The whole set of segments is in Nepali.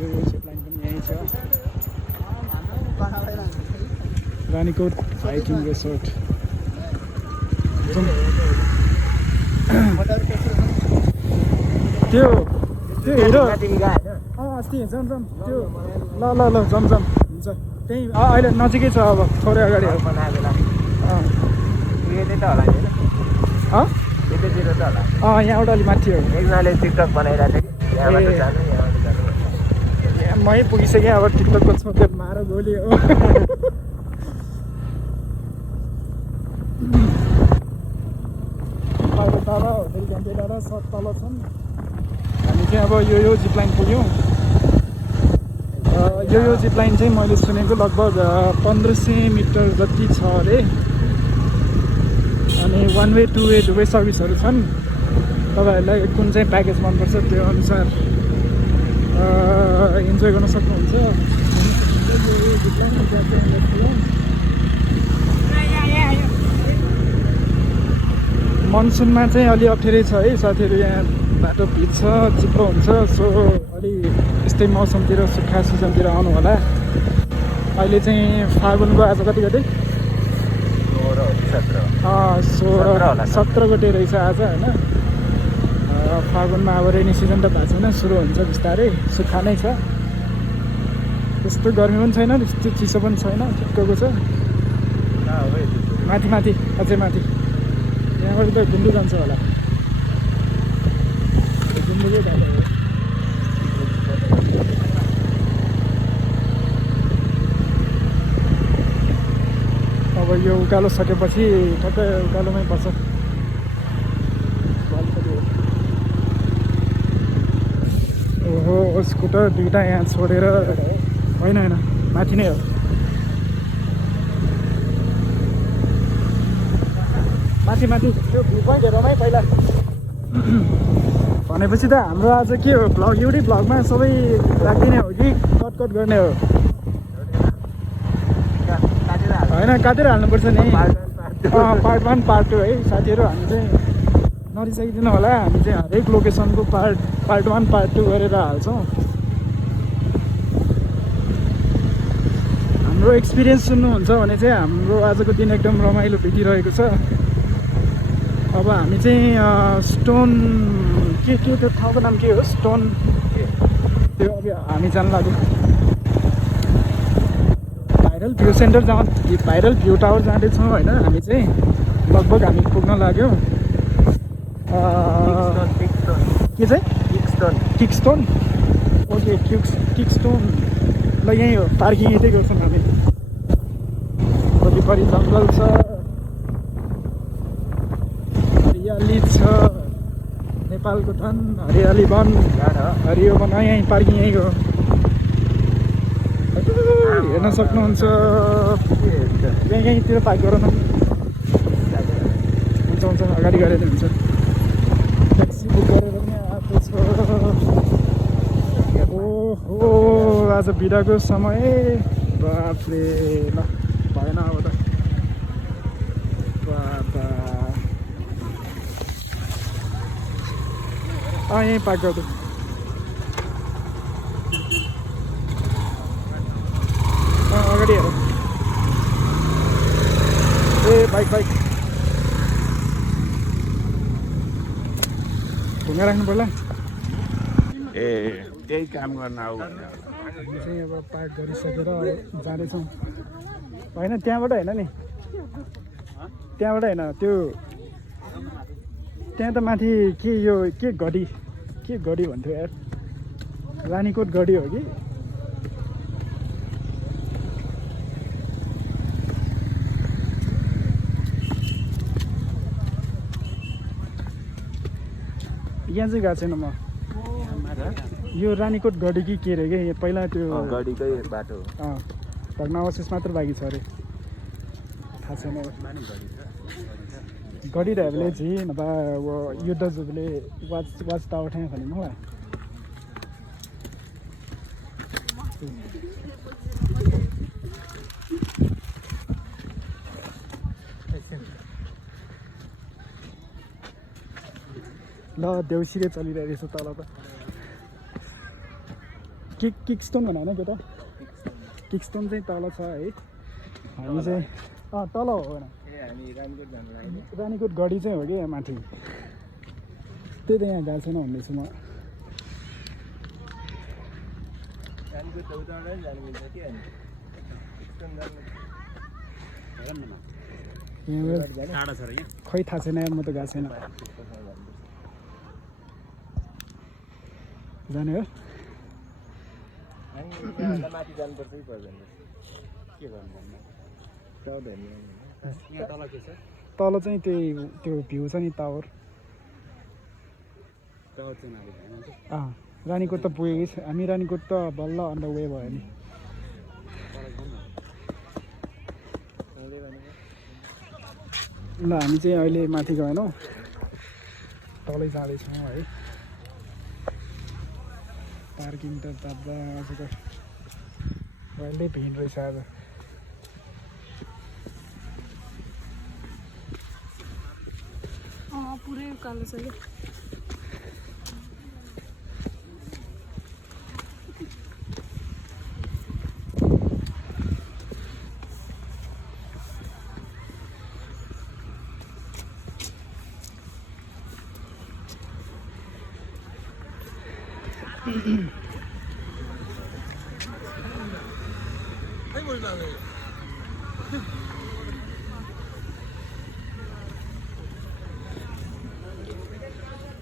यो जिपलाइन पनि यहीँ छ रानीकोट हाइकिङ रिसोर्ट त्यो हेरो अस्ति जमजम त्यो ल जमजम हुन्छ त्यही अहिले नजिकै छ अब थोरै अगाडि यहाँबाट अलि माथि हो एकजनाले टिकटक बनाइरहेको थियो मै पुगिसकेँ अब टिकटकको छोटे मार गोली हो टाढा होटेल घम्पे डाँडा सब तल छन् हामी चाहिँ अब यो जिपलाइन पुग्यौँ यो जिपलाइन चाहिँ मैले सुनेको लगभग 1500 मिटर जति छ अरे अनि 1 वे 2 वे दुवै सर्भिसहरू छन् तपाईँहरूलाई कुन चाहिँ प्याकेज मनपर्छ त्यो अनुसार इन्जोय गर्न सक्नुहुन्छ मनसुनमा चाहिँ अलि अप्ठ्यारै छ है साथीहरू यहाँ बाटो भिज्छ चिप्लो हुन्छ सो अलि यस्तै मौसमतिर सुक्खा सिजनतिर आउनु होला अहिले चाहिँ फागुनको आज कति गते 17 गते रहेछ आज होइन फागुनमा अब रेनी सिजन त भएको छैन सुरु हुन्छ बिस्तारै सुक्खा नै छ त्यस्तो गर्मी पनि छैन त्यस्तो चिसो पनि छैन ठिक्कको छ माथि अझै माथि यहाँबाट त गुम्बी जान्छ होला गुम्बीकै बाटो हो अब यो उकालो सकेपछि ठक्कै उकालोमै पर्छ ओहो स्कुटर दुईवटा यहाँ छोडेर होइन माथि नै हो माथि त्यो भ्यू पोइन्ट हेरौँ है पहिला भनेपछि त हाम्रो आज के हो भ्लग एउटै भ्लगमा सबै राखिदिने हो कि कट गर्ने हो होइन काटेर हाल्नुपर्छ नि पार्ट 1 पार्ट 2 है साथीहरू हामी चाहिँ नरिसाइदिनु होला हामी चाहिँ हरेक लोकेसनको पार्ट 1 पार्ट 2 गरेर हाल्छौँ हाम्रो एक्सपिरियन्स सुन्नुहुन्छ भने चाहिँ हाम्रो आजको दिन एकदम रमाइलो बितिरहेको छ अब हामी चाहिँ स्टोन के त्यो ठाउँको नाम के हो स्टोन त्यो अब हामी जान लाग्यो viral view centre viral view tower जाँदैछौँ होइन हामी चाहिँ लगभग हामी पुग्न लाग्यौँ के चाहिँ किकस्टोन ओके किकस्टोन ल यहीँ हो पार्किङ यतै गर्छौँ हामी वरिपरि जङ्गल छ हरियाली छ नेपालको धन हरियाली वन हरियो वन यहीँ पार्किङ यहीँ हो हेर्न सक्नुहुन्छ यहीँतिर पार्क गर न हुन्छ अगाडि गरेर हुन्छ ट्याक्सी बुक गरेर पनि आएको छ ओहो आज बिदाको समय बाफ्रे ल भएन अब त बाबा यहीँ पार्क गर्छु अगाडि हेर ए बाइक ढुङ्गा राख्नु पर्ला ए त्यही काम गर्न आऊ हामी चाहिँ अब पार्क गरिसकेर जाँदैछौँ होइन त्यहाँबाट होइन नि त्यहाँबाट होइन त्यो त्यहाँ त माथि के यो के गढी भन्थ्यो यार रानीकोट गढी हो कि यहाँ चाहिँ गएको छैन म यो रानीकोट गढी कि के अरे के पहिला त्यो गढीकै बाटो भग्नावशेष मात्र बाँकी छ अरे थाहा छैन गढी रह्यो भने झी नभए अब युद्ध जुबले वाच टावर ठाउँ भने मलाई ल देउसीले चलिरहेको छ तल त किकस्टोन भन्नु होइन त्यो त किकस्टोन चाहिँ तल छ है हामी चाहिँ तल हो होइन रानीकोट गढी चाहिँ हो कि यहाँ माथि त्यही त यहाँ गएको छैन भन्दैछु म खै थाहा छैन यार म त गएको छैन जाने हो तल चाहिँ त्यही त्यो भ्यू छ नि टावर रानीकोट त पुगेकै छ हामी रानीकोट त बल्ल अन्त वे भयो नि ल हामी चाहिँ अहिले माथि गएनौँ तलै जाँदैछौँ है पार्किङ त ताप्दा आज त अहिले भिड रहेछ आज पुरै कालो छ कि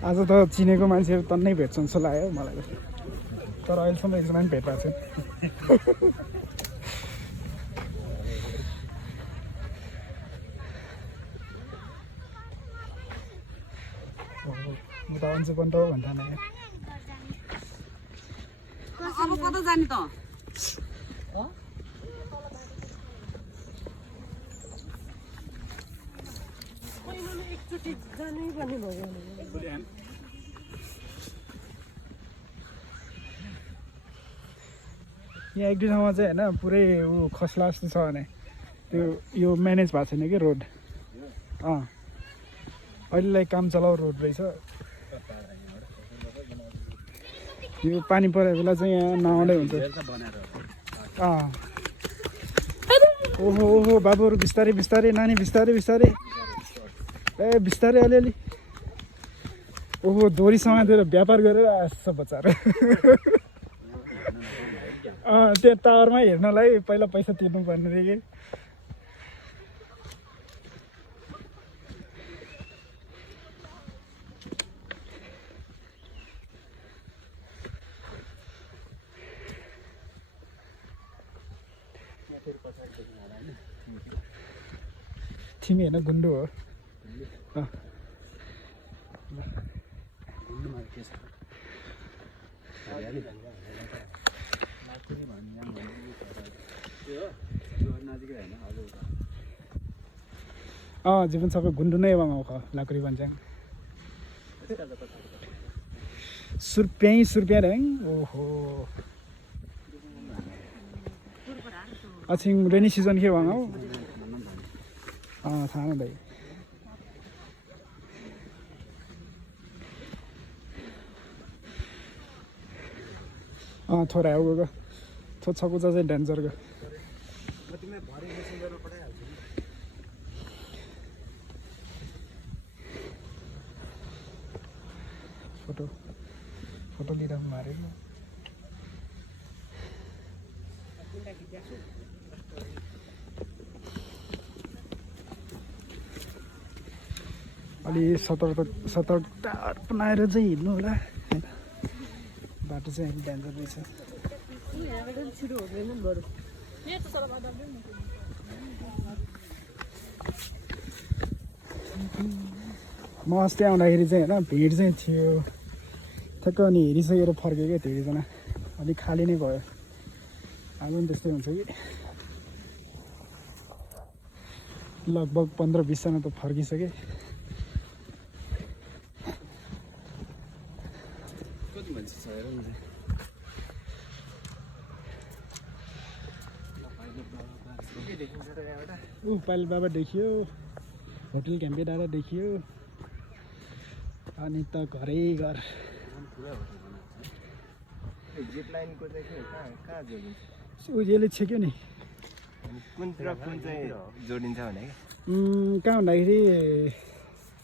आज त चिनेको मान्छेहरू तन्नै भेट्छ जस्तो लाग्यो मलाई तर अहिलेसम्म एकजना पनि भेट भएको छैन म त अन्जु पनि त हो भन्दा नै अब कता जाने त एकचोटि जानै पर्ने भयो यहाँ एक दुई ठाउँमा चाहिँ होइन पुरै ऊ खस्ला जस्तो छ भने त्यो यो म्यानेज भएको छैन कि रोड अहिलेलाई काम चलाउ रोड रहेछ यो पानी परेको बेला चाहिँ यहाँ नआउँदै हुन्छ ओहो ओहो बाबुहरू बिस्तारै बिस्तारै नानी बिस्तारै बिस्तारै ए बिस्तारै अलिअलि ओहो दोरी समातेर व्यापार गरेर आएछ बच्चाहरू त्यो टावरमा हेर्नलाई पहिला पैसा तिर्नु पर्ने थियो कि तिमी होइन गुन्डु हो जीवन सबै गुन्डु नै बनाउँछ लाकुरी भन्छ सुर्प्याइ ऱ्याङ ओहो अछिङ रेनी सिजन के भनौँ थाहा भाइ थोड़ा हो गयो छोको चाहिँ डेन्जर गयो फोटो लिएर मारे अलि सतर्कता अपनाएर चाहिँ हिँड्नु होला होइन बाटो चाहिँ अलि डेन्जर रहेछ म अस्ति आउँदाखेरि चाहिँ होइन भिड चाहिँ थियो ठ्याक्क अनि हेरिसकेर फर्केको धेरैजना अलिक खाली नै भयो आज पनि त्यस्तै हुन्छ कि लगभग 15-20 जना त फर्किसके पाइल बाबा देखियो होटल घ्याम्पे डाँडा देखियो अनि त घरै घर जिप लाइनको चाहिँ के कहाँ जोडिन्छ यसले छेक्यो नि कुन र कुन चाहिँ जोडिन्छ भने कहाँ भन्दाखेरि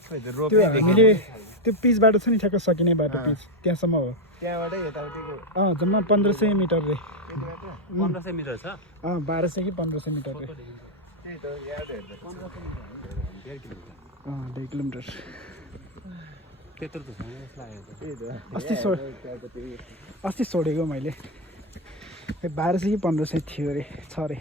त्यो हामीले त्यो पिचबाट छ नि ठ्याक्क सकिने बाटो पिच त्यहाँसम्म हो त्यहाँबाटै यताउतिको जम्मा 1500 मिटर रे 1500 मिटर छ 1200 कि 1500 मिटर रे त्यही त याद हेर्दा 1.5 किलोमिटर त्यत्रो त छैन जस्तो लागेको त्यही त अस्ति छोडेको मैले 1200 कि 1500 थियो रे छ रे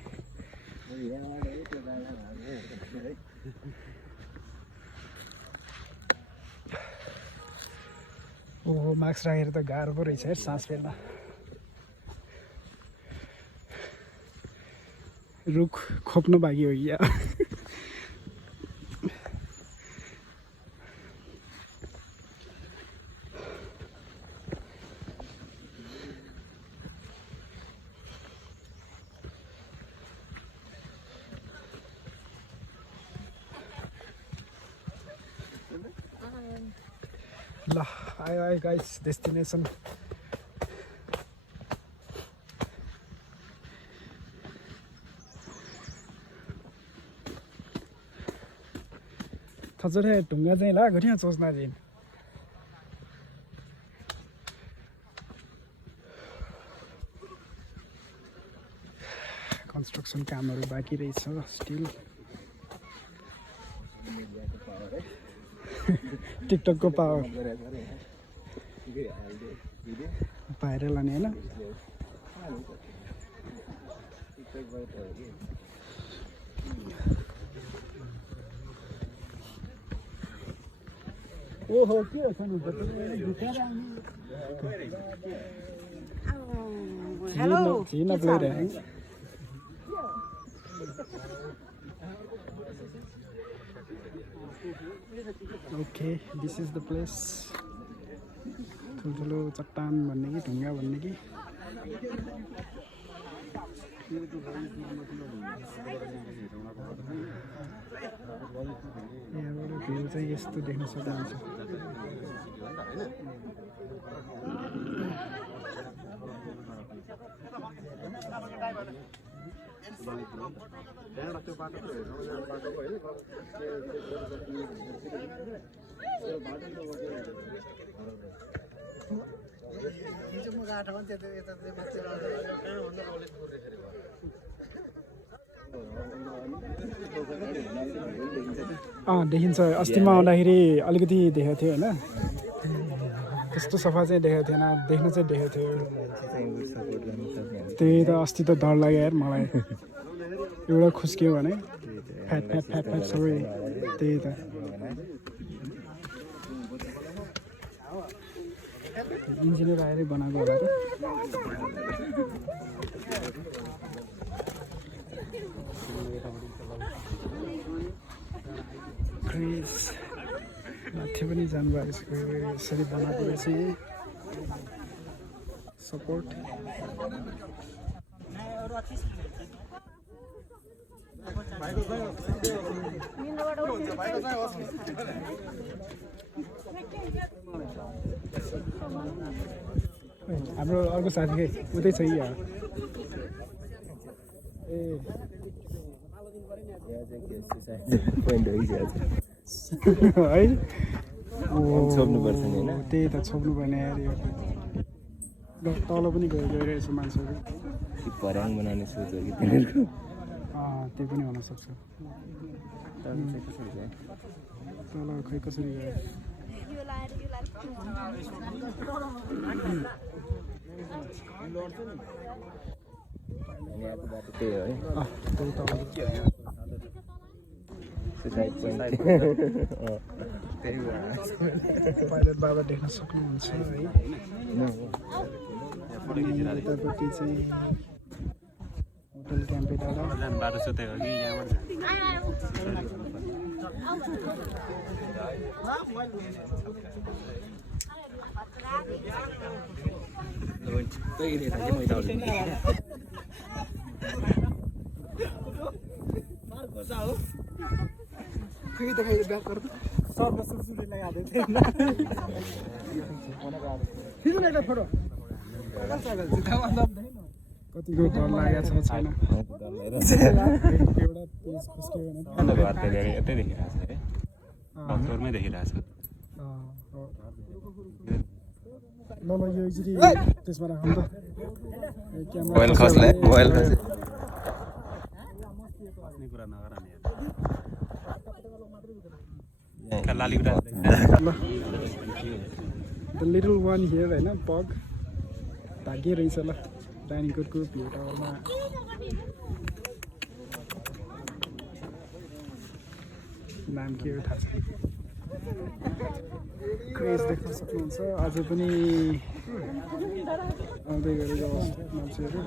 ओहो मास्क राखेर त गाह्रो पो रहेछ है सास फेर्न रुख खोप्नु बाँकी हो या ल आयो गाइस डेस्टिनेसन थचरे ढुङ्गा चाहिँ लाग्यो नि चोच्ना चाहिँ कन्स्ट्रक्सन कामहरू बाँकी रहेछ स्टिल टिकटकको पावर भाइरल लाने होइन ओहो के हो hello okay this is the place ठुल्ठुलो चट्टान भन्ने कि ढुङ्गा भन्ने कि यहाँबाट भ्यू चाहिँ यस्तो देख्न सक्नुहुन्छ देखिन्छ अस्तिमा आउँदाखेरि अलिकति देखेको थियो होइन त्यस्तो सफा चाहिँ देखेको थिएन देख्न चाहिँ देखेको थियो त्यही त अस्ति त डर लाग्यो यार मलाई एउटा खुस्क्यो भने फ्याट फ्याट फ्याट फ्याट सबै त्यही त इन्जिनियर आएरै बनाएको होला त क्रेज माथि पनि जानुभएको यसरी बनाएको रहेछ सपोर्ट हाम्रो अर्को साथी उतै छ यहाँ ए है छोप्नुपर्छ नि होइन त्यही त छोप्नु पर्ने तल पनि गइरहेछ मान्छेहरू पर्याङ बनाउने सोच हो कि तिनीहरूको त्यो पनि हुनसक्छ तल खै कसरी गयो यहाँको बाटो त्यही हो है त्यही तल पाइलट बाबा देख्न सक्नुहुन्छ है यतापट्टि चाहिँ होटल घाम्पे दादा बाटो सुतेको कि यहाँबाट ब्याक गर्दा सर्व सुसुले नै आएको थियो खिच्नु एउटा फोटो कतिको डर लागेको छ छैन एउटा पेज खस्क्यो भने अन्त घर त्यही यतै देखिरहेको छ है भक्तपुरमै देखिरहेको छ ल ल यो एकचोटि त्यसमा राखौँ त क्यामेरा मोबाइल खस्ला मोबाइल खस बस्ने कुरा नगर नि लालीगुडा द लिटल वान हियर होइन पग भाग्य रहेछ ल रानीकोटको भ्यू टावरमा नाम के हो थाहा छैन क्रेज देख्न सक्नुहुन्छ अझै पनि आउँदै गरेको अवस्था मान्छेहरू